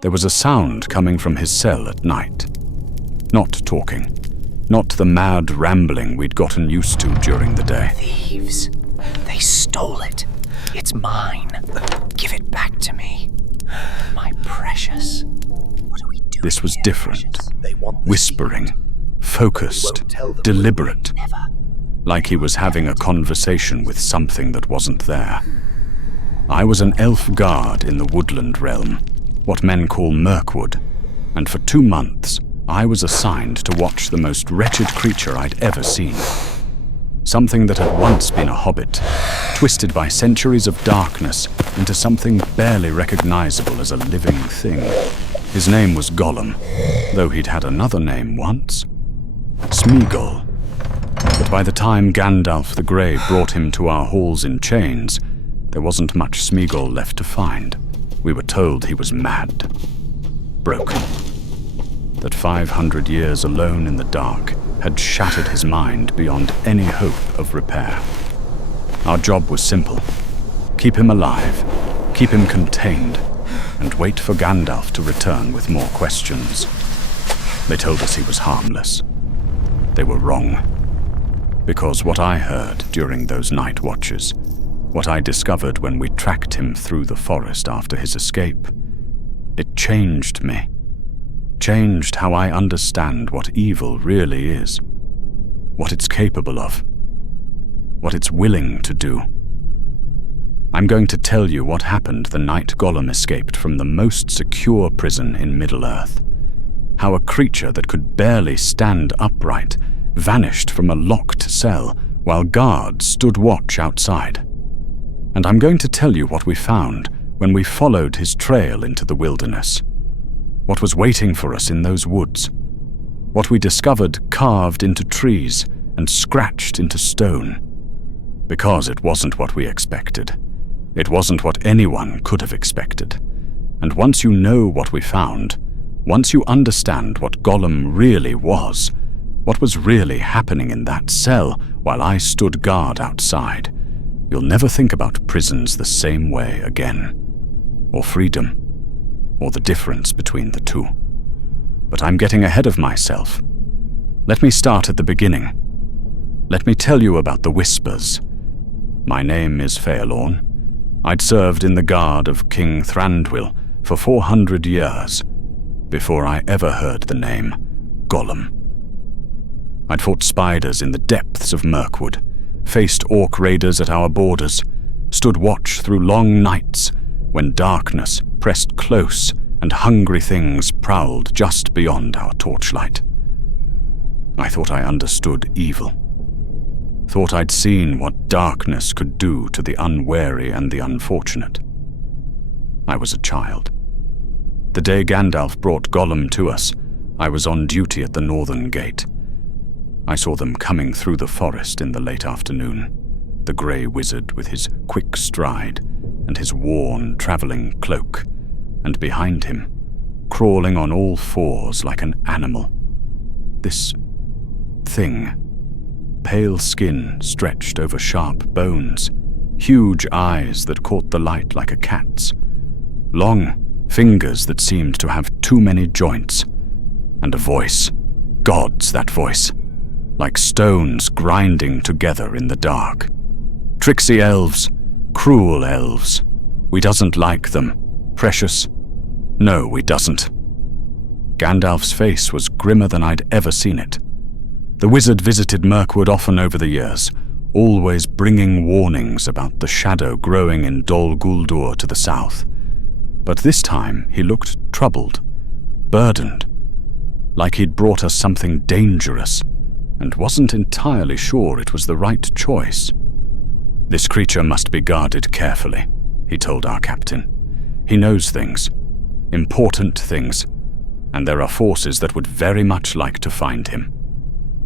There was a sound coming from his cell at night. Not talking. Not the mad rambling we'd gotten used to during the day. Thieves. They stole it. It's mine. Give it back to me. My precious. What are we doing? This was here, different. precious? Whispering. Focused. Deliberate. Never. Like he was having a conversation with something that wasn't there. I was an elf guard in the woodland realm, what men call Mirkwood, and for 2 months I was assigned to watch the most wretched creature I'd ever seen. Something that had once been a hobbit, twisted by centuries of darkness into something barely recognizable as a living thing. His name was Gollum, though he'd had another name once. Smeagol. But by the time Gandalf the Grey brought him to our halls in chains, there wasn't much Smeagol left to find. We were told he was mad. Broken. That 500 years alone in the dark had shattered his mind beyond any hope of repair. Our job was simple. Keep him alive, keep him contained, and wait for Gandalf to return with more questions. They told us he was harmless. They were wrong. Because what I heard during those night watches, what I discovered when we tracked him through the forest after his escape, it changed me. Changed how I understand what evil really is, what it's capable of, what it's willing to do. I'm going to tell you what happened the night Gollum escaped from the most secure prison in Middle-earth. How a creature that could barely stand upright vanished from a locked cell while guards stood watch outside. And I'm going to tell you what we found when we followed his trail into the wilderness. What was waiting for us in those woods. What we discovered carved into trees and scratched into stone. Because it wasn't what we expected. It wasn't what anyone could have expected. And once you know what we found, once you understand what Gollum really was, what was really happening in that cell while I stood guard outside, you'll never think about prisons the same way again. Or freedom. Or the difference between the two. But I'm getting ahead of myself. Let me start at the beginning. Let me tell you about the Whispers. My name is Fealorn. I'd served in the guard of King Thranduil for 400 years before I ever heard the name Gollum. I'd fought spiders in the depths of Mirkwood, faced orc raiders at our borders, stood watch through long nights when darkness pressed close and hungry things prowled just beyond our torchlight. I thought I understood evil. Thought I'd seen what darkness could do to the unwary and the unfortunate. I was a child. The day Gandalf brought Gollum to us, I was on duty at the northern gate. I saw them coming through the forest in the late afternoon, the grey wizard with his quick stride and his worn travelling cloak, and behind him, crawling on all fours like an animal, this thing, pale skin stretched over sharp bones, huge eyes that caught the light like a cat's, long fingers that seemed to have too many joints, and a voice, God's that voice, like stones grinding together in the dark. Tricksy elves, cruel elves. We doesn't like them. Precious? No, we doesn't. Gandalf's face was grimmer than I'd ever seen it. The wizard visited Mirkwood often over the years, always bringing warnings about the shadow growing in Dol Guldur to the south. But this time he looked troubled, burdened, like he'd brought us something dangerous, and wasn't entirely sure it was the right choice. This creature must be guarded carefully, he told our captain. He knows things, important things, and there are forces that would very much like to find him.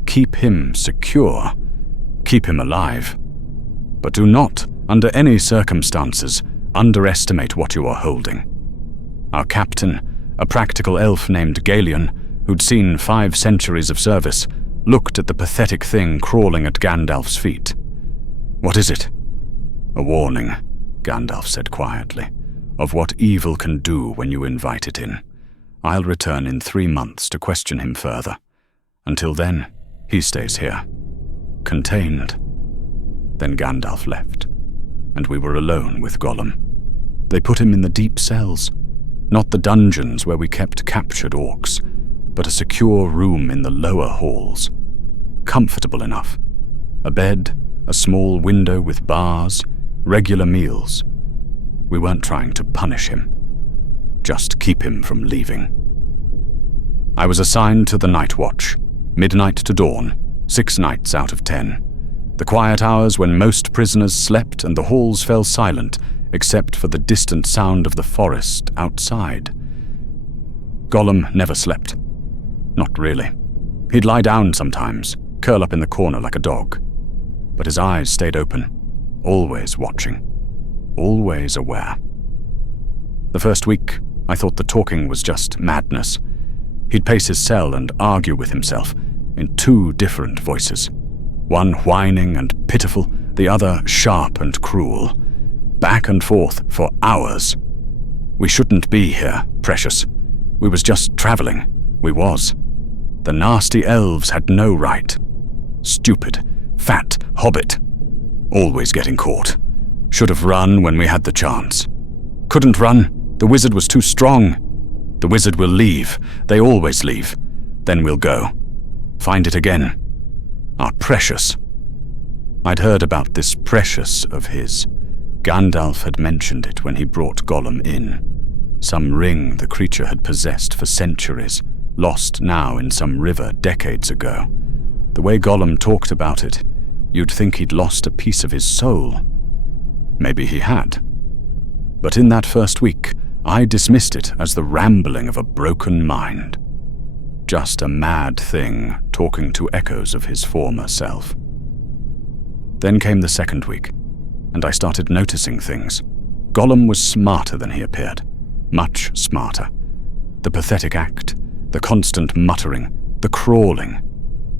Keep him secure, keep him alive, but do not, under any circumstances, underestimate what you are holding. Our captain, a practical elf named Galion, who'd seen 5 centuries of service, looked at the pathetic thing crawling at Gandalf's feet. What is it? A warning, Gandalf said quietly. of what evil can do when you invite it in. I'll return in 3 months to question him further. Until then, he stays here, contained." Then Gandalf left, and we were alone with Gollum. They put him in the deep cells, not the dungeons where we kept captured orcs, but a secure room in the lower halls. Comfortable enough. A bed, a small window with bars, regular meals. We weren't trying to punish him, just keep him from leaving. I was assigned to the night watch, midnight to dawn, 6 nights out of 10. The quiet hours when most prisoners slept and the halls fell silent, except for the distant sound of the forest outside. Gollum never slept. Not really. He'd lie down sometimes, curl up in the corner like a dog. But his eyes stayed open, always watching, always aware. The first week, I thought the talking was just madness. He'd pace his cell and argue with himself in 2 different voices. One whining and pitiful, the other sharp and cruel. Back and forth for hours. We shouldn't be here, precious. We was just traveling. We was. The nasty elves had no right. Stupid, fat hobbit. Always getting caught. Should have run when we had the chance. Couldn't run. The wizard was too strong. The wizard will leave. They always leave. Then we'll go. Find it again. Our precious. I'd heard about this precious of his. Gandalf had mentioned it when he brought Gollum in. Some ring the creature had possessed for centuries, lost now in some river decades ago. The way Gollum talked about it, you'd think he'd lost a piece of his soul. Maybe he had. But in that first week, I dismissed it as the rambling of a broken mind. Just a mad thing talking to echoes of his former self. Then came the second week, and I started noticing things. Gollum was smarter than he appeared. Much smarter. The pathetic act, the constant muttering, the crawling.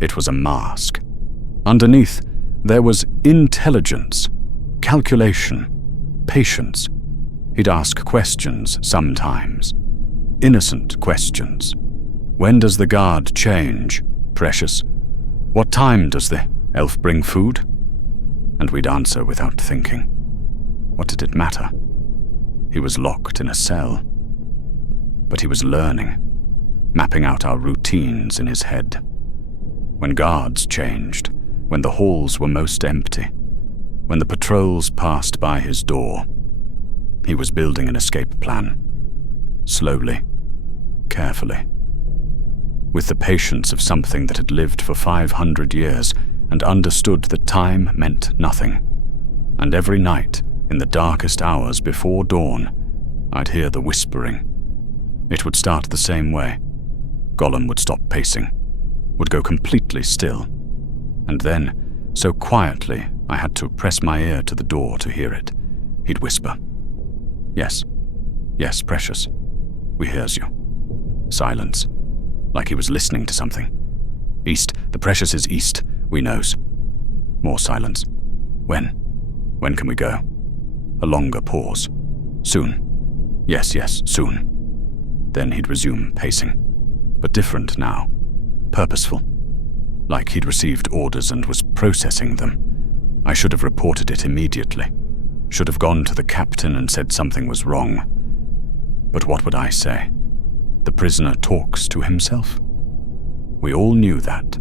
It was a mask. Underneath, there was intelligence, calculation, patience. He'd ask questions sometimes. Innocent questions. When does the guard change, precious? What time does the elf bring food? And we'd answer without thinking. What did it matter? He was locked in a cell. But he was learning, mapping out our routines in his head. When guards changed, when the halls were most empty, when the patrols passed by his door, he was building an escape plan. Slowly, carefully. With the patience of something that had lived for 500 years and understood that time meant nothing. And every night, in the darkest hours before dawn, I'd hear the whispering. It would start the same way. Gollum would stop pacing, would go completely still. And then, so quietly, I had to press my ear to the door to hear it. He'd whisper, "Yes, yes, precious, we hears you." Silence, like he was listening to something. "East, the precious is east, we knows." More silence. When can we go?" A longer pause. "Soon. Yes, yes, soon." Then he'd resume pacing, but different now, purposeful, like he'd received orders and was processing them. I should have reported it immediately, should have gone to the captain and said something was wrong. But what would I say? The prisoner talks to himself? We all knew that.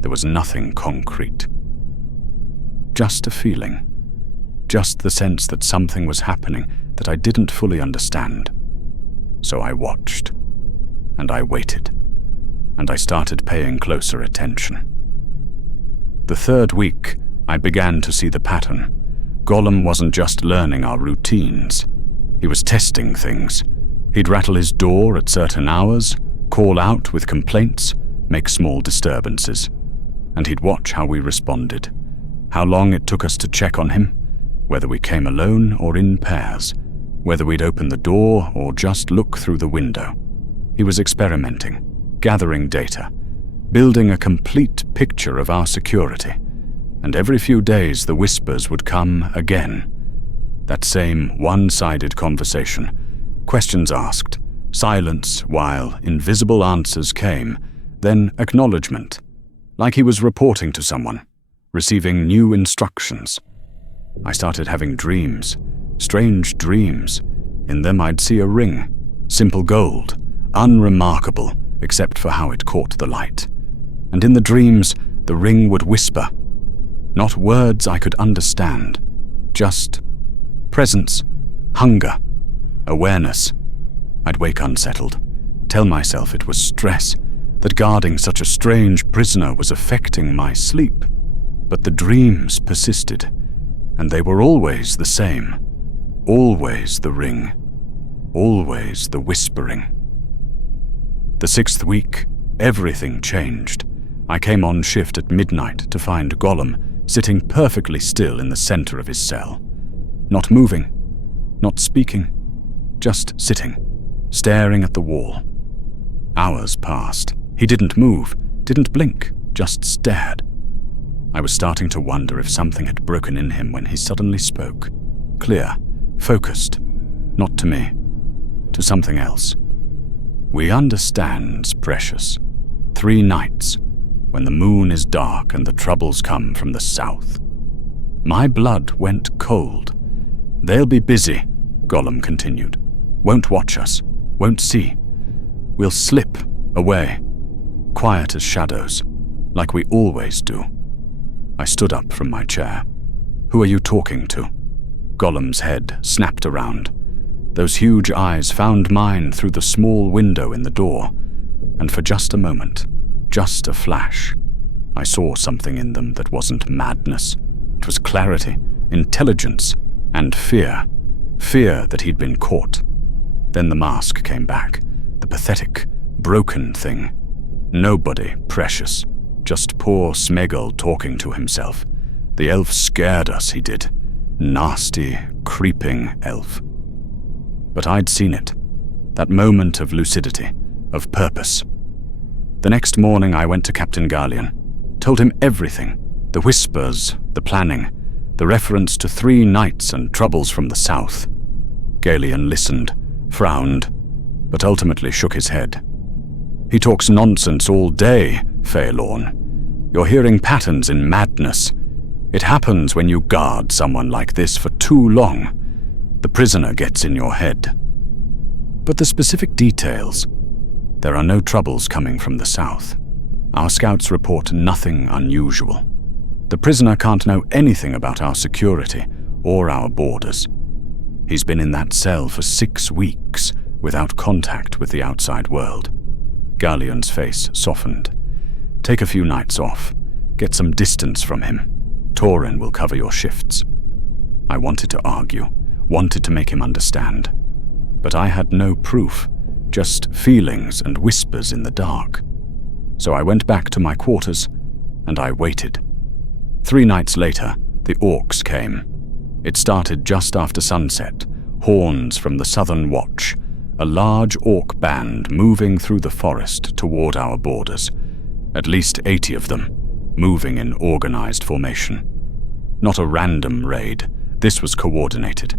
There was nothing concrete. Just a feeling. Just the sense that something was happening that I didn't fully understand. So I watched, and I waited, and I started paying closer attention. The third week, I began to see the pattern. Gollum wasn't just learning our routines. He was testing things. He'd rattle his door at certain hours, call out with complaints, make small disturbances. And he'd watch how we responded, how long it took us to check on him, whether we came alone or in pairs, whether we'd open the door or just look through the window. He was experimenting, gathering data, building a complete picture of our security. And every few days the whispers would come again. That same one-sided conversation. Questions asked, silence while invisible answers came, then acknowledgement, like he was reporting to someone, receiving new instructions. I started having dreams, strange dreams. In them I'd see a ring, simple gold, unremarkable except for how it caught the light. And in the dreams, the ring would whisper. Not words I could understand, just presence, hunger, awareness. I'd wake unsettled, tell myself it was stress, that guarding such a strange prisoner was affecting my sleep. But the dreams persisted, and they were always the same. Always the ring, always the whispering. The 6th week, everything changed. I came on shift at midnight to find Gollum sitting perfectly still in the center of his cell. Not moving, not speaking, just sitting, staring at the wall. Hours passed. He didn't move, didn't blink, just stared. I was starting to wonder if something had broken in him when he suddenly spoke. Clear, focused, not to me, to something else. "We understand, precious. 3 nights, when the moon is dark and the troubles come from the south." My blood went cold. "They'll be busy," Gollum continued. "Won't watch us, won't see. We'll slip away, quiet as shadows, like we always do." I stood up from my chair. "Who are you talking to?" Gollum's head snapped around. Those huge eyes found mine through the small window in the door, and for just a moment, just a flash, I saw something in them that wasn't madness. It was clarity, intelligence, and fear. Fear that he'd been caught. Then the mask came back, the pathetic, broken thing. Nobody precious, just poor Smeagol talking to himself. The elf scared us, he did. Nasty, creeping elf. But I'd seen it. That moment of lucidity, of purpose. The next morning I went to Captain Gallion, told him everything, the whispers, the planning, the reference to 3 nights and troubles from the south. Gallion listened, frowned, but ultimately shook his head. "He talks nonsense all day, Feylorn. You're hearing patterns in madness. It happens when you guard someone like this for too long. The prisoner gets in your head." But the specific details. There are no troubles coming from the south. Our scouts report nothing unusual. The prisoner can't know anything about our security or our borders. He's been in that cell for 6 weeks without contact with the outside world. Gallion's face softened. "Take a few nights off. Get some distance from him. Tauren will cover your shifts." I wanted to argue, wanted to make him understand. But I had no proof, just feelings and whispers in the dark. So I went back to my quarters, and I waited. 3 nights later, the orcs came. It started just after sunset, horns from the Southern Watch, a large orc band moving through the forest toward our borders. At least 80 of them, moving in organized formation. Not a random raid, this was coordinated.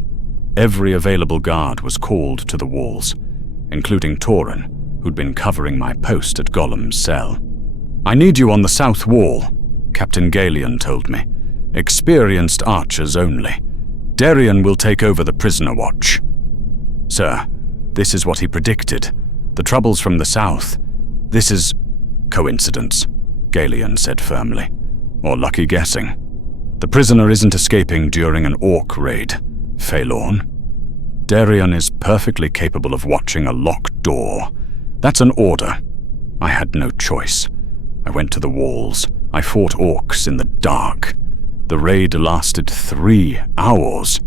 Every available guard was called to the walls, including Tauren, who'd been covering my post at Gollum's cell. "I need you on the south wall," Captain Gallion told me. "Experienced archers only. Darien will take over the prisoner watch." "Sir, this is what he predicted. The troubles from the south. This is coincidence," Gallion said firmly. "Or lucky guessing. The prisoner isn't escaping during an orc raid, Feylorn. Darien is perfectly capable of watching a locked door. That's an order. I had no choice. I went to the walls. I fought orcs in the dark. The raid lasted 3 hours.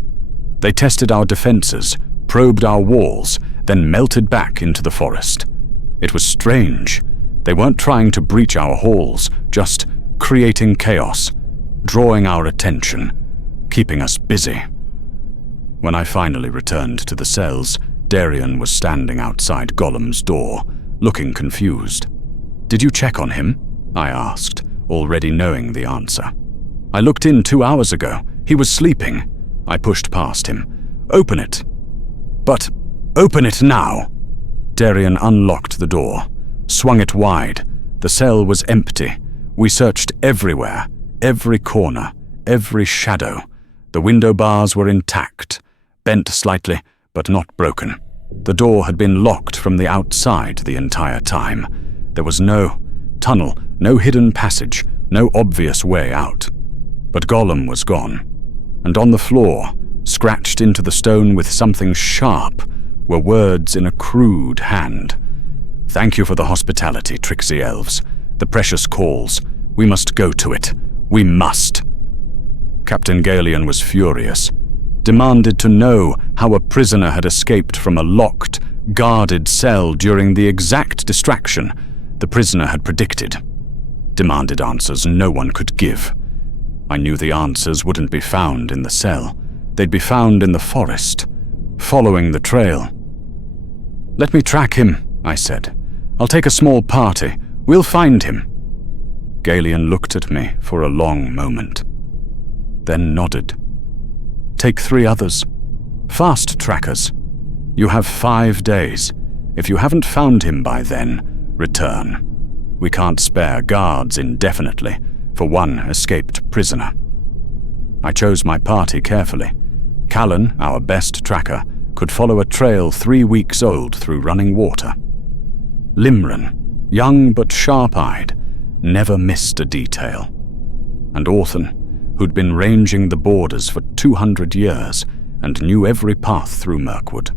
They tested our defenses, probed our walls, then melted back into the forest. It was strange. They weren't trying to breach our halls, just creating chaos, drawing our attention, keeping us busy. When I finally returned to the cells, Darien was standing outside Gollum's door, looking confused. "Did you check on him?" I asked, already knowing the answer. "I looked in 2 hours ago. He was sleeping." I pushed past him. Open it. But open it now. Darian unlocked the door, swung it wide. The cell was empty. We searched everywhere, every corner, every shadow. The window bars were intact, bent slightly, but not broken. The door had been locked from the outside the entire time. There was no tunnel, no hidden passage, no obvious way out. But Gollum was gone, and on the floor, scratched into the stone with something sharp, were words in a crude hand. "Thank you for the hospitality, tricksy elves. The precious calls. We must go to it. We must." Captain Galion was furious, demanded to know how a prisoner had escaped from a locked, guarded cell during the exact distraction the prisoner had predicted. Demanded answers no one could give. I knew the answers wouldn't be found in the cell. They'd be found in the forest, following the trail. "Let me track him," I said. "I'll take a small party. We'll find him." Galion looked at me for a long moment, then nodded. "Take 3 others. Fast trackers. You have 5 days. If you haven't found him by then, return. We can't spare guards indefinitely for one escaped prisoner." I chose my party carefully. Callan, our best tracker, could follow a trail 3 weeks old through running water. Limran, young but sharp-eyed, never missed a detail. And Orthan, who'd been ranging the borders for 200 years and knew every path through Mirkwood.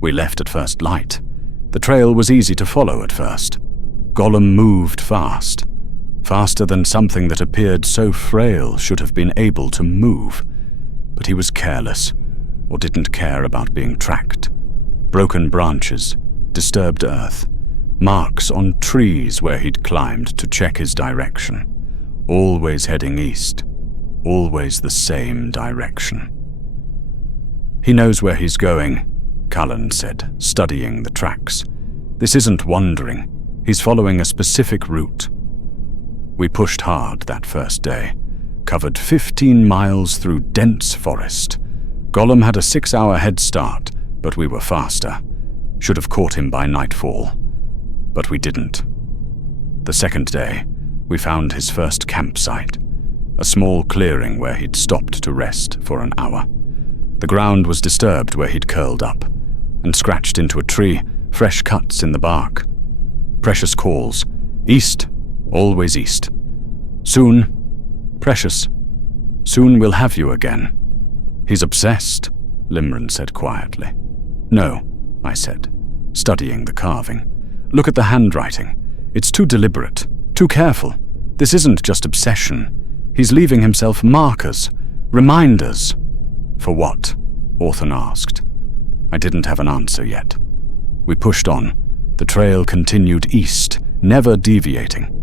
We left at first light. The trail was easy to follow at first. Gollum moved fast, faster than something that appeared so frail should have been able to move. But he was careless, or didn't care about being tracked. Broken branches, disturbed earth, marks on trees where he'd climbed to check his direction. Always heading east, always the same direction. "He knows where he's going," Callan said, studying the tracks. "This isn't wandering. He's following a specific route." We pushed hard that first day, covered 15 miles through dense forest. Gollum had a 6-hour head start, but we were faster. Should have caught him by nightfall, but we didn't. The second day, we found his first campsite, a small clearing where he'd stopped to rest for an hour. The ground was disturbed where he'd curled up, and scratched into a tree, fresh cuts in the bark. Precious calls. "East, always east. Soon, Precious, soon we'll have you again." "He's obsessed," Limran said quietly. "No," I said, studying the carving. "Look at the handwriting. It's too deliberate, too careful. This isn't just obsession. He's leaving himself markers, reminders." "For what?" Orthan asked. I didn't have an answer yet. We pushed on. The trail continued east, never deviating.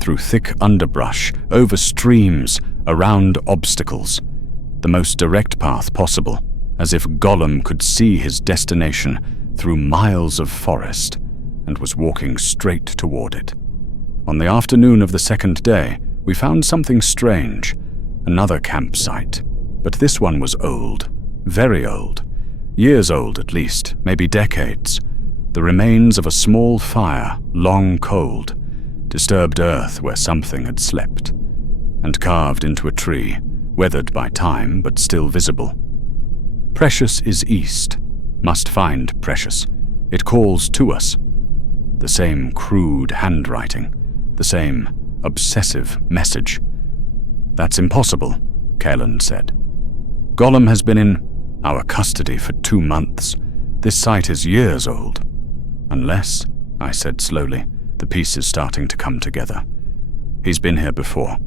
Through thick underbrush, over streams, around obstacles. The most direct path possible, as if Gollum could see his destination through miles of forest and was walking straight toward it. On the afternoon of the second day, we found something strange. Another campsite. But this one was old. Very old. Years old at least, maybe decades. The remains of a small fire, long cold. Disturbed earth where something had slept. And carved into a tree, weathered by time but still visible. "Precious is east. Must find Precious. It calls to us." The same crude handwriting. The same obsessive message. "That's impossible," Callan said. "Gollum has been in our custody for 2 months. This site is years old." "Unless," I said slowly, the pieces starting to come together. "He's been here before."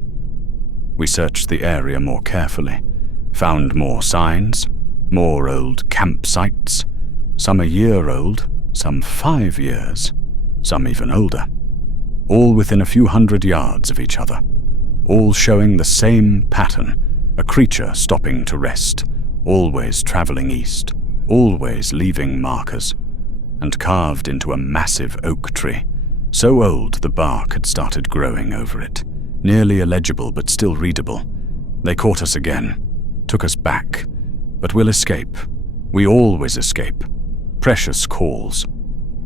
We searched the area more carefully, found more signs, more old campsites, some a year old, some 5 years, some even older. All within a few hundred yards of each other, all showing the same pattern, a creature stopping to rest, always traveling east, always leaving markers, and carved into a massive oak tree, so old the bark had started growing over it, nearly illegible but still readable. They caught us again, took us back, But we'll escape. We always escape. Precious calls.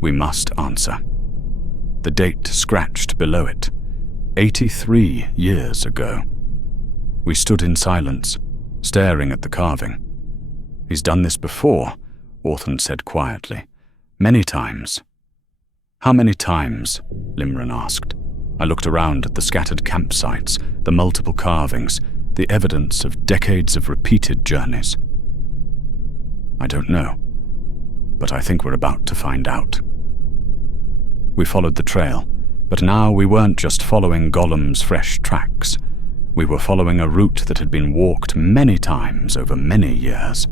We must answer. The date scratched below it. 83 years ago. We stood in silence, staring at the carving. He's done this before, Orthon said quietly. Many times. How many times? Limran asked. I looked around at the scattered campsites, the multiple carvings, the evidence of decades of repeated journeys. I don't know, but I think we're about to find out. We followed the trail, but now we weren't just following Gollum's fresh tracks. We were following a route that had been walked many times over many years.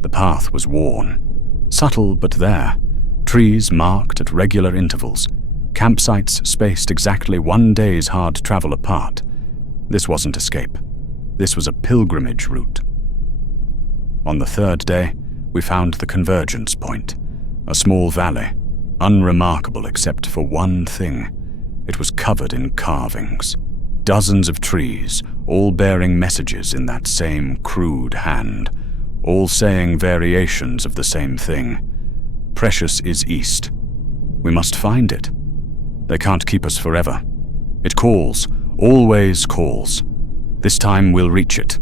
The path was worn, subtle but there, trees marked at regular intervals, campsites spaced exactly 1 day's hard travel apart. This wasn't escape. This was a pilgrimage route. On the third day, we found the convergence point, a small valley, unremarkable except for one thing. It was covered in carvings. Dozens of trees, all bearing messages in that same crude hand, all saying variations of the same thing. Precious is east. We must find it. They can't keep us forever. It calls, always calls. This time we'll reach it.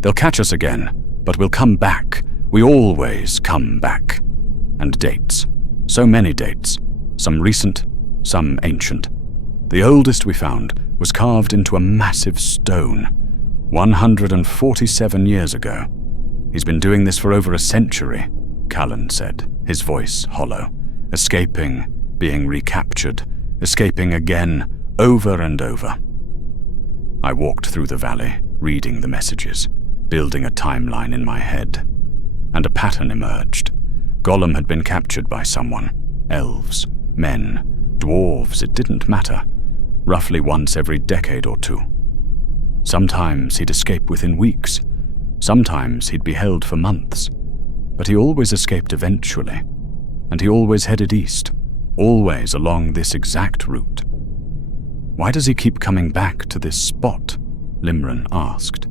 They'll catch us again, but we'll come back. We always come back. And dates. So many dates. Some recent, some ancient. The oldest we found was carved into a massive stone, 147 years ago. He's been doing this for over a century, Callan said, his voice hollow. Escaping, being recaptured, escaping again, over and over. I walked through the valley, reading the messages, building a timeline in my head. And a pattern emerged. Gollum had been captured by someone. Elves, men, dwarves, it didn't matter. Roughly once every decade or two. Sometimes he'd escape within weeks. Sometimes he'd be held for months. But he always escaped eventually. And he always headed east. Always along this exact route. Why does he keep coming back to this spot? Limran asked.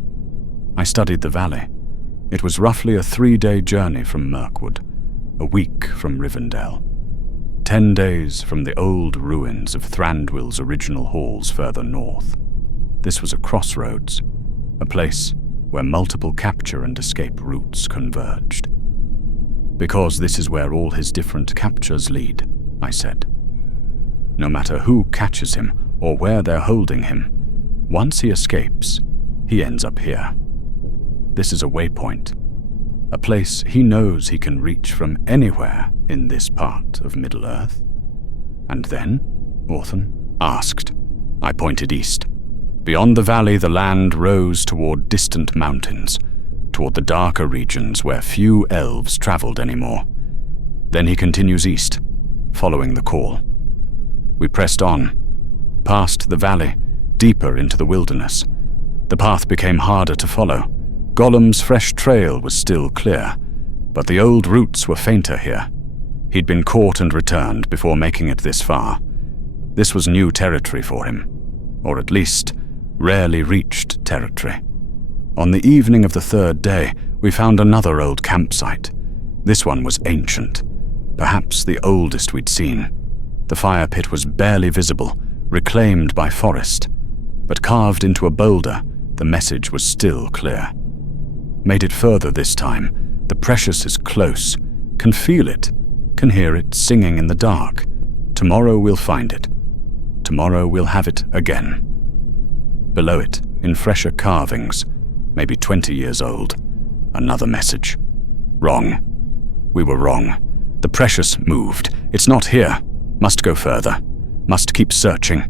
I studied the valley. It was roughly a 3-day journey from Mirkwood, a week from Rivendell, 10 days from the old ruins of Thranduil's original halls further north. This was a crossroads, a place where multiple capture and escape routes converged. Because this is where all his different captures lead, I said. No matter who catches him or where they're holding him, once he escapes, he ends up here. This is a waypoint, a place he knows he can reach from anywhere in this part of Middle-earth. And then, Orthon asked. I pointed east. Beyond the valley, the land rose toward distant mountains, toward the darker regions where few elves traveled anymore. Then he continues east, following the call. We pressed on, past the valley, deeper into the wilderness. The path became harder to follow. Gollum's fresh trail was still clear, but the old routes were fainter here. He'd been caught and returned before making it this far. This was new territory for him, or at least rarely reached territory. On the evening of the third day, we found another old campsite. This one was ancient, perhaps the oldest we'd seen. The fire pit was barely visible, reclaimed by forest, but carved into a boulder, the message was still clear. Made it further this time. The precious is close, can feel it, can hear it singing in the dark. Tomorrow we'll find it. Tomorrow we'll have it again. Below it, in fresher carvings, maybe 20 years old, another message. Wrong. We were wrong. The precious moved. It's not here. Must go further. Must keep searching.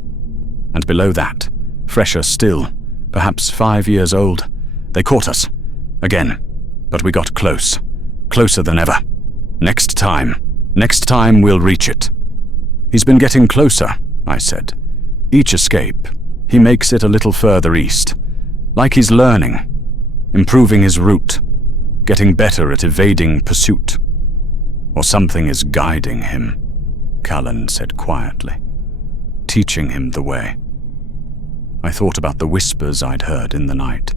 And below that, fresher still, perhaps 5 years old. They caught us. Again. But we got close. Closer than ever. Next time we'll reach it. He's been getting closer, I said. Each escape, he makes it a little further east. Like he's learning, improving his route, getting better at evading pursuit. Or something is guiding him, Callan said quietly, teaching him the way. I thought about the whispers I'd heard in the night,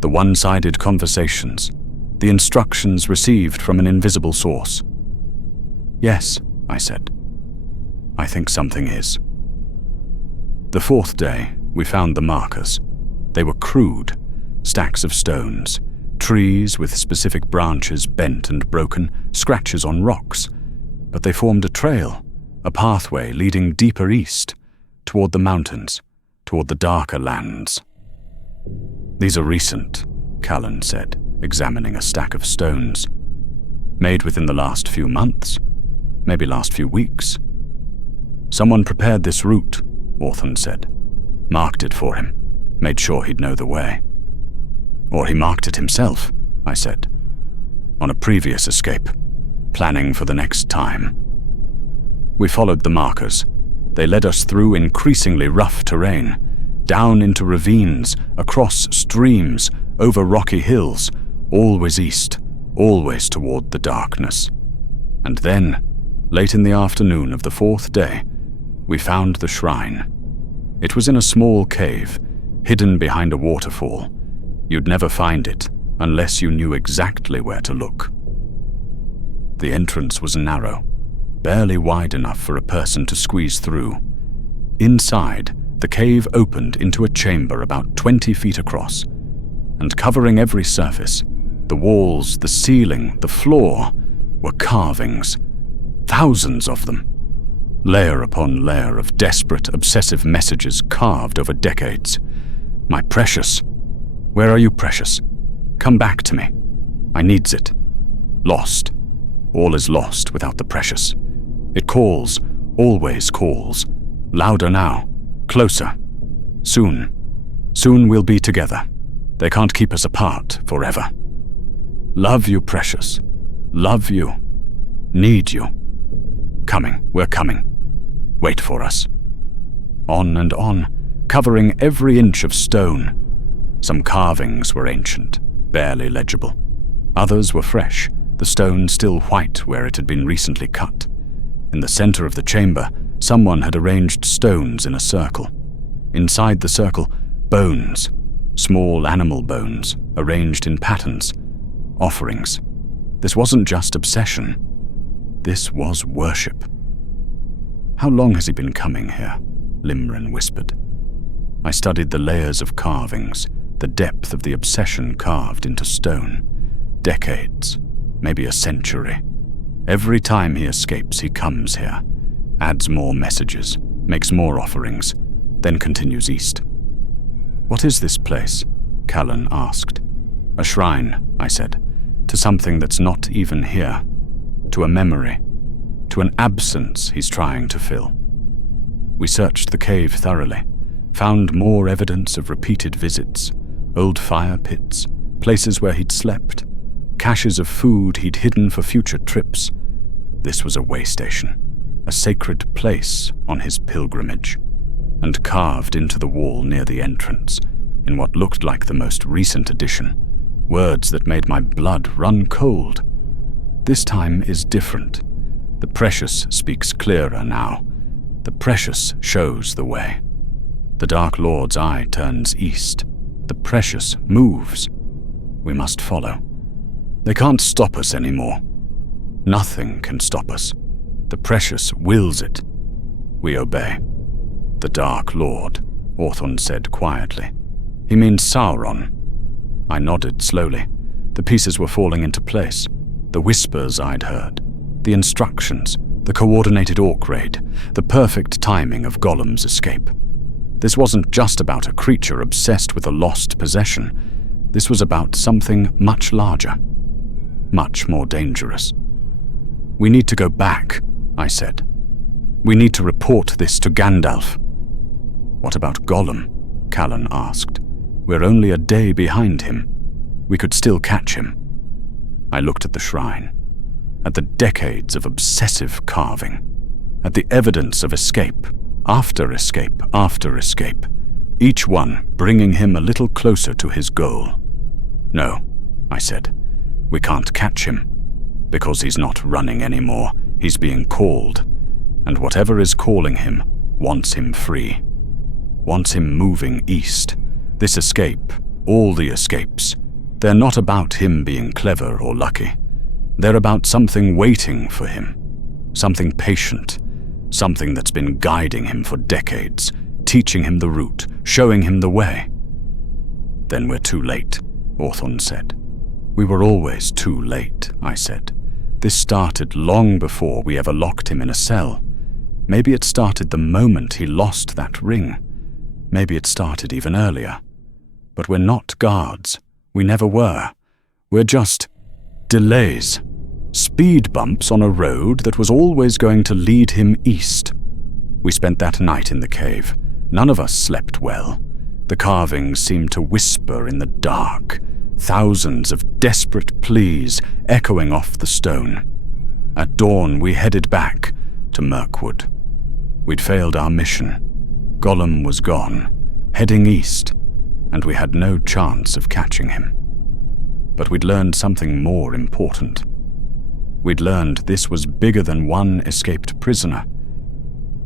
the one-sided conversations, The instructions received from an invisible source. Yes, I said. I think something is. The fourth day, we found the markers. They were crude, stacks of stones, trees with specific branches bent and broken, scratches on rocks, but they formed a trail, a pathway leading deeper east, toward the mountains, toward the darker lands. These are recent, Callan said, examining a stack of stones. Made within the last few months, maybe last few weeks. Someone prepared this route, Orthon said, marked it for him, made sure he'd know the way. Or he marked it himself, I said, on a previous escape, planning for the next time. We followed the markers. They led us through increasingly rough terrain, down into ravines, across streams, over rocky hills, always east, always toward the darkness. And then, late in the afternoon of the fourth day, we found the shrine. It was in a small cave, hidden behind a waterfall. You'd never find it unless you knew exactly where to look. The entrance was narrow, barely wide enough for a person to squeeze through. Inside, the cave opened into a chamber about 20 feet across, and covering every surface, the walls, the ceiling, the floor, were carvings, thousands of them. Layer upon layer of desperate, obsessive messages carved over decades. My precious. Where are you, precious? Come back to me. I needs it. Lost. All is lost without the precious. It calls, always calls. Louder now. Closer. Soon. Soon we'll be together. They can't keep us apart forever. Love you, precious. Love you. Need you. Coming. We're coming. Wait for us. On and on, covering every inch of stone. Some carvings were ancient, barely legible. Others were fresh, the stone still white where it had been recently cut. In the center of the chamber, someone had arranged stones in a circle. Inside the circle, bones, small animal bones, arranged in patterns. Offerings. This wasn't just obsession. This was worship. How long has he been coming here? Limrin whispered. I studied the layers of carvings, the depth of the obsession carved into stone. Decades, maybe a century. Every time he escapes, he comes here, adds more messages, makes more offerings, then continues east. What is this place? Callan asked. A shrine, I said, to something that's not even here, to a memory, to an absence he's trying to fill. We searched the cave thoroughly, found more evidence of repeated visits, old fire pits, places where he'd slept, caches of food he'd hidden for future trips. This was a way station, a sacred place on his pilgrimage, and carved into the wall near the entrance, in what looked like the most recent addition, words that made my blood run cold. This time is different. The precious speaks clearer now. The precious shows the way. The Dark Lord's eye turns east. The precious moves. We must follow. They can't stop us anymore. Nothing can stop us. The precious wills it. We obey. The Dark Lord, Orthon said quietly. He means Sauron. I nodded slowly. The pieces were falling into place. The whispers I'd heard. The instructions. The coordinated orc raid. The perfect timing of Gollum's escape. This wasn't just about a creature obsessed with a lost possession. This was about something much larger. Much more dangerous. We need to go back, I said. We need to report this to Gandalf. What about Gollum? Callan asked. We're only a day behind him. We could still catch him. I looked at the shrine, at the decades of obsessive carving, at the evidence of escape, after escape, after escape, each one bringing him a little closer to his goal. No, I said, we can't catch him, because he's not running anymore. He's being called, and whatever is calling him wants him free, wants him moving east. This escape, all the escapes, They're not about him being clever or lucky. They're about something waiting for him, something patient, something that's been guiding him for decades, teaching him the route, showing him the way. Then we're too late, Hawthorne said. We were always too late, I said. This started long before we ever locked him in a cell. Maybe it started the moment he lost that ring. Maybe it started even earlier. But we're not guards. We never were. We're just delays. Speed bumps on a road that was always going to lead him east. We spent that night in the cave. None of us slept well. The carvings seemed to whisper in the dark, thousands of desperate pleas echoing off the stone. At dawn, we headed back to Mirkwood. We'd failed our mission. Gollum was gone, heading east, and we had no chance of catching him. But we'd learned something more important. We'd learned this was bigger than one escaped prisoner,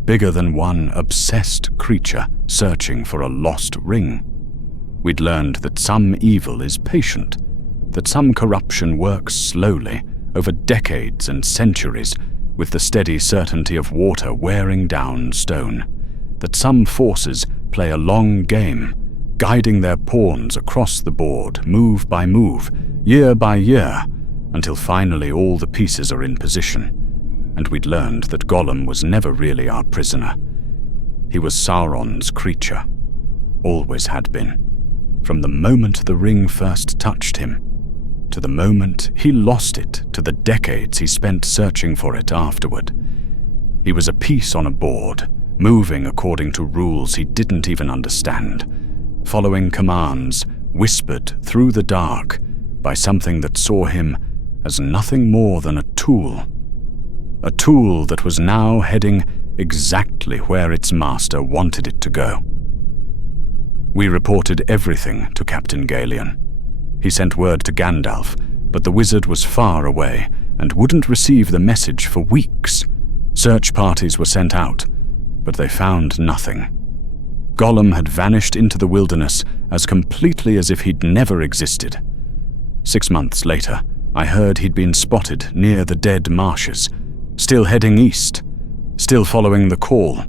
bigger than one obsessed creature searching for a lost ring. We'd learned that some evil is patient, that some corruption works slowly over decades and centuries with the steady certainty of water wearing down stone, that some forces play a long game, guiding their pawns across the board, move by move, year by year, until finally all the pieces are in position. And we'd learned that Gollum was never really our prisoner. He was Sauron's creature, always had been, from the moment the ring first touched him, to the moment he lost it, to the decades he spent searching for it afterward. He was a piece on a board, moving according to rules he didn't even understand, following commands whispered through the dark by something that saw him as nothing more than a tool that was now heading exactly where its master wanted it to go. We reported everything to Captain Galion. He sent word to Gandalf, but the wizard was far away and wouldn't receive the message for weeks. Search parties were sent out, but they found nothing. Gollum had vanished into the wilderness as completely as if he'd never existed. 6 months later, I heard he'd been spotted near the dead marshes, still heading east, still following the call.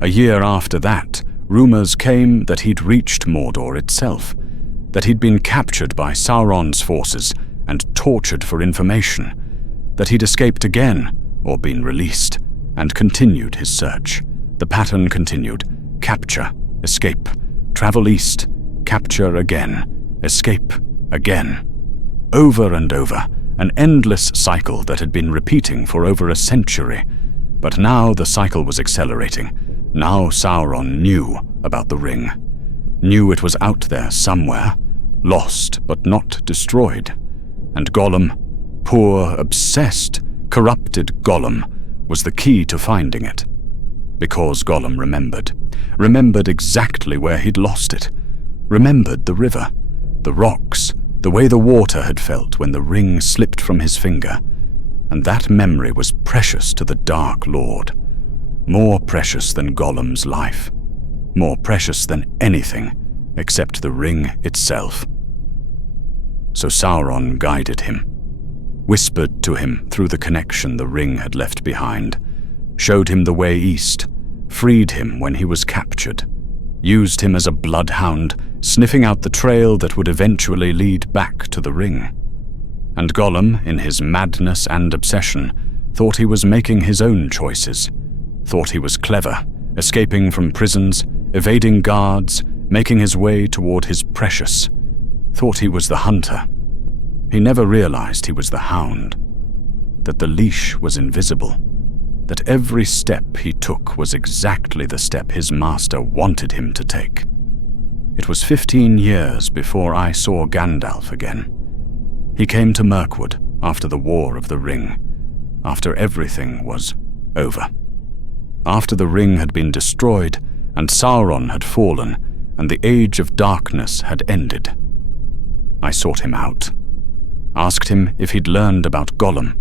A year after that, rumors came that he'd reached Mordor itself, that he'd been captured by Sauron's forces and tortured for information, that he'd escaped again or been released and continued his search. The pattern continued: capture, escape, travel east, capture again, escape again. Over and over, an endless cycle that had been repeating for over a century. But now the cycle was accelerating. Now Sauron knew about the ring, knew it was out there somewhere, lost but not destroyed. And Gollum, poor, obsessed, corrupted Gollum, was the key to finding it. Because Gollum remembered exactly where he'd lost it, remembered the river, the rocks, the way the water had felt when the ring slipped from his finger. And that memory was precious to the Dark Lord, more precious than Gollum's life, more precious than anything except the ring itself. So Sauron guided him, whispered to him through the connection the ring had left behind, showed him the way east, freed him when he was captured, used him as a bloodhound, sniffing out the trail that would eventually lead back to the ring. And Gollum, in his madness and obsession, thought he was making his own choices, thought he was clever, escaping from prisons, evading guards, making his way toward his precious, thought he was the hunter. He never realized he was the hound, that the leash was invisible, that every step he took was exactly the step his master wanted him to take. It was 15 years before I saw Gandalf again. He came to Mirkwood after the War of the Ring, after everything was over. After the ring had been destroyed and Sauron had fallen and the Age of Darkness had ended. I sought him out, asked him if he'd learned about Gollum,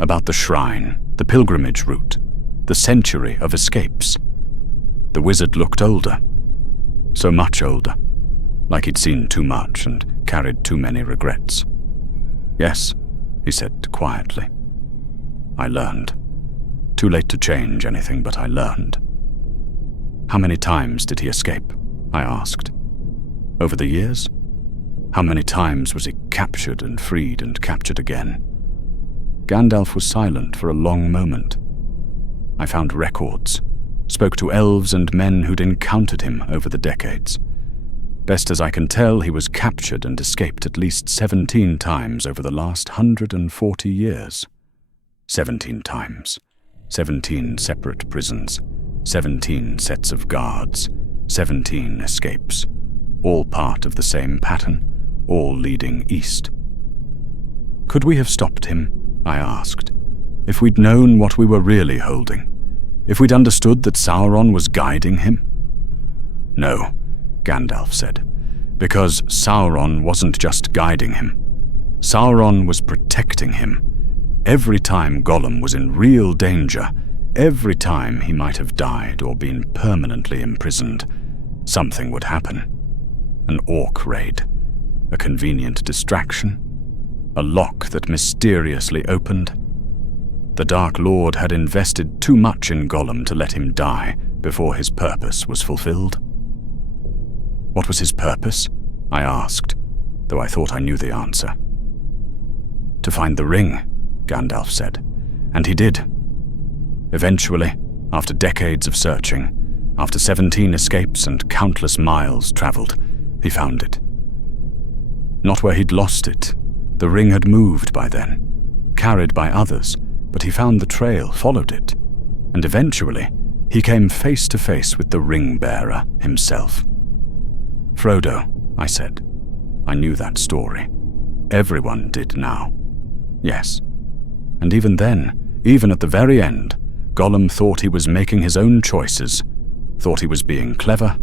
about the shrine, the pilgrimage route, the century of escapes. The wizard looked older, so much older. like he'd seen too much and carried too many regrets. "Yes," he said quietly. "I learned. Too late to change anything, but I learned." "How many times did he escape?" I asked. "Over the years? How many times was he captured and freed and captured again?" Gandalf was silent for a long moment. I found records, spoke to elves and men who'd encountered him over the decades. Best as I can tell, he was captured and escaped at least 17 times over the last 140 years. 17 times. 17 separate prisons. 17 sets of guards. 17 escapes. All part of the same pattern, all leading east. "Could we have stopped him?" I asked. "If we'd known what we were really holding? If we'd understood that Sauron was guiding him?" "No," Gandalf said, "because Sauron wasn't just guiding him. Sauron was protecting him. Every time Gollum was in real danger, every time he might have died or been permanently imprisoned, something would happen. An orc raid, a convenient distraction, a lock that mysteriously opened. The Dark Lord had invested too much in Gollum to let him die before his purpose was fulfilled." "What was his purpose?" I asked, though I thought I knew the answer. "To find the ring," Gandalf said, "and he did. Eventually, after decades of searching, after 17 escapes and countless miles traveled, he found it. Not where he'd lost it. The ring had moved by then, carried by others, but he found the trail, followed it, and eventually he came face to face with the ring-bearer himself." "Frodo," I said. I knew that story. Everyone did now. Yes. And even then, even at the very end, Gollum thought he was making his own choices, thought he was being clever,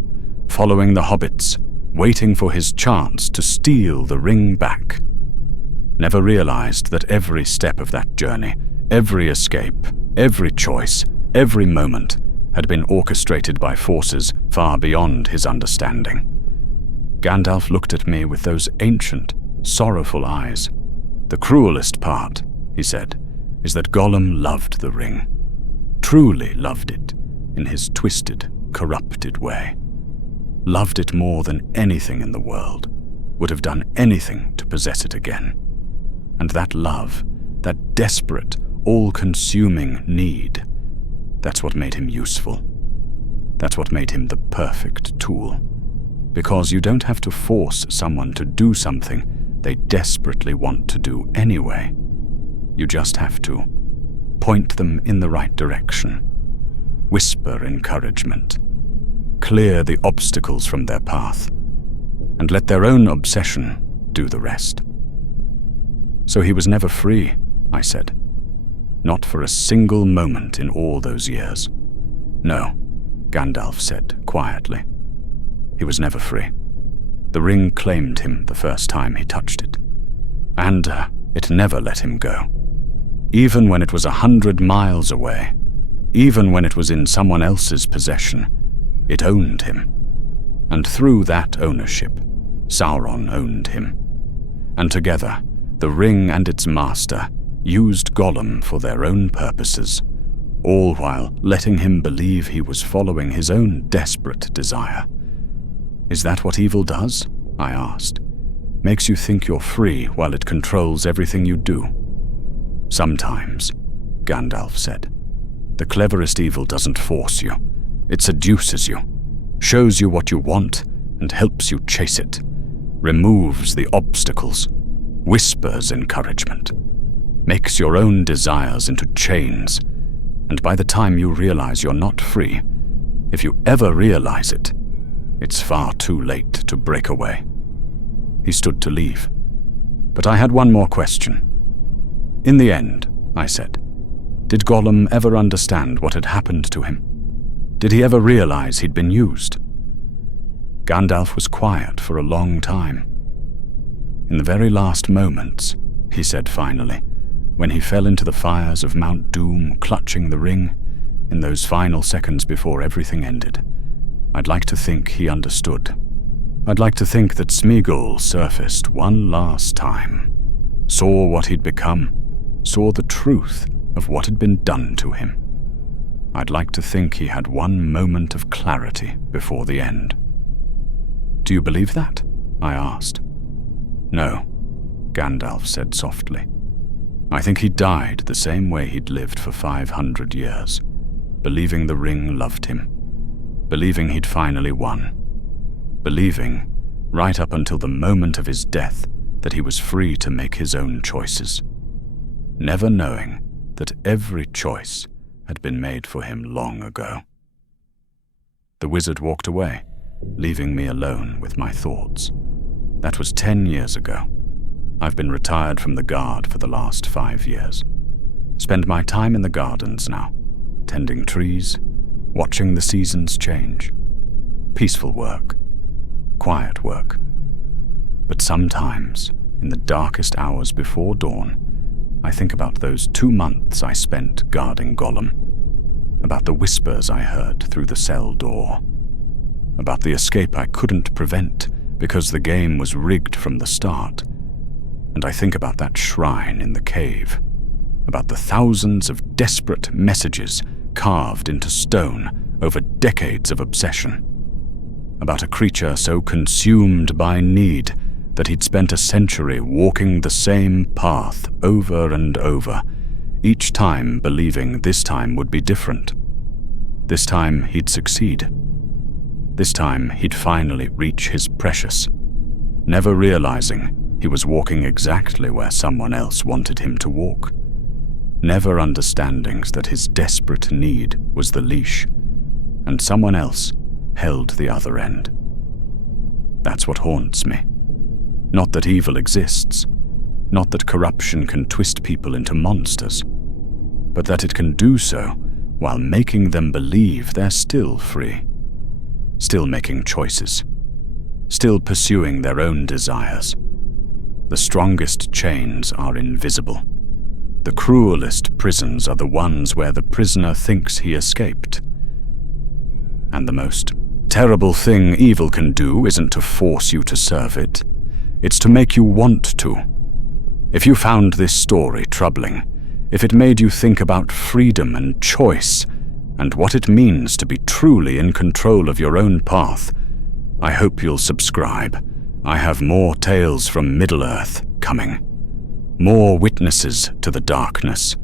following the hobbits, waiting for his chance to steal the ring back. Never realized that every step of that journey, every escape, every choice, every moment had been orchestrated by forces far beyond his understanding. Gandalf looked at me with those ancient, sorrowful eyes. "The cruelest part," he said, "is that Gollum loved the ring. Truly loved it, in his twisted, corrupted way. Loved it more than anything in the world, would have done anything to possess it again. And that love, that desperate, all-consuming need, that's what made him useful. That's what made him the perfect tool. Because you don't have to force someone to do something they desperately want to do anyway. You just have to point them in the right direction, whisper encouragement, clear the obstacles from their path, and let their own obsession do the rest." "So he was never free," I said. "Not for a single moment in all those years." "No," Gandalf said quietly. "He was never free. The ring claimed him the first time he touched it. And it never let him go. Even when it was 100 miles away, even when it was in someone else's possession, it owned him. And through that ownership, Sauron owned him. And together, the ring and its master used Gollum for their own purposes, all while letting him believe he was following his own desperate desire. Is that what evil does? I asked. Makes you think you're free while it controls everything you do? Sometimes, Gandalf said. The cleverest evil doesn't force you. It seduces you, shows you what you want, and helps you chase it, removes the obstacles, whispers encouragement, makes your own desires into chains, and by the time you realize you're not free, if you ever realize it, it's far too late to break away. He stood to leave, but I had one more question. In the end, I said, did Gollum ever understand what had happened to him? Did he ever realize he'd been used? Gandalf was quiet for a long time. In the very last moments, he said finally, when he fell into the fires of Mount Doom clutching the ring, in those final seconds before everything ended, I'd like to think he understood. I'd like to think that Smeagol surfaced one last time, saw what he'd become, saw the truth of what had been done to him. I'd like to think he had one moment of clarity before the end. Do you believe that? I asked. No, Gandalf said softly. I think he died the same way he'd lived for 500 years, believing the ring loved him, believing he'd finally won, believing, right up until the moment of his death, that he was free to make his own choices, never knowing that every choice had been made for him long ago. The wizard walked away, leaving me alone with my thoughts. That was 10 years ago. I've been retired from the guard for the last 5 years. Spend my time in the gardens now, tending trees, watching the seasons change. Peaceful work, quiet work. But sometimes, in the darkest hours before dawn, I think about those 2 months I spent guarding Gollum, about the whispers I heard through the cell door, about the escape I couldn't prevent because the game was rigged from the start, and I think about that shrine in the cave, about the thousands of desperate messages carved into stone over decades of obsession, about a creature so consumed by need that he'd spent a century walking the same path over and over, each time believing this time would be different. This time he'd succeed. This time he'd finally reach his precious, never realizing he was walking exactly where someone else wanted him to walk, never understanding that his desperate need was the leash, and someone else held the other end. That's what haunts me. Not that evil exists, not that corruption can twist people into monsters, but that it can do so while making them believe they're still free, still making choices, still pursuing their own desires. The strongest chains are invisible. The cruelest prisons are the ones where the prisoner thinks he escaped. And the most terrible thing evil can do isn't to force you to serve it. It's to make you want to. If you found this story troubling, if it made you think about freedom and choice, and what it means to be truly in control of your own path, I hope you'll subscribe. I have more tales from Middle-earth coming. More witnesses to the darkness.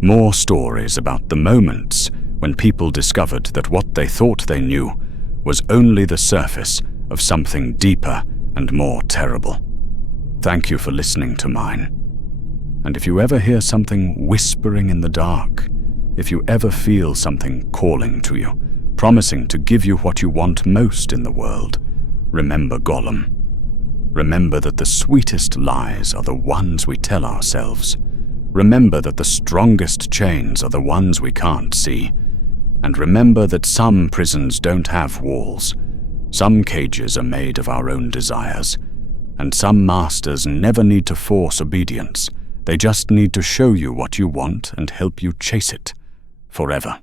More stories about the moments when people discovered that what they thought they knew was only the surface of something deeper and more terrible. Thank you for listening to mine. And if you ever hear something whispering in the dark, if you ever feel something calling to you, promising to give you what you want most in the world, remember Gollum. Remember that the sweetest lies are the ones we tell ourselves. Remember that the strongest chains are the ones we can't see. And remember that some prisons don't have walls. Some cages are made of our own desires. And some masters never need to force obedience. They just need to show you what you want and help you chase it forever.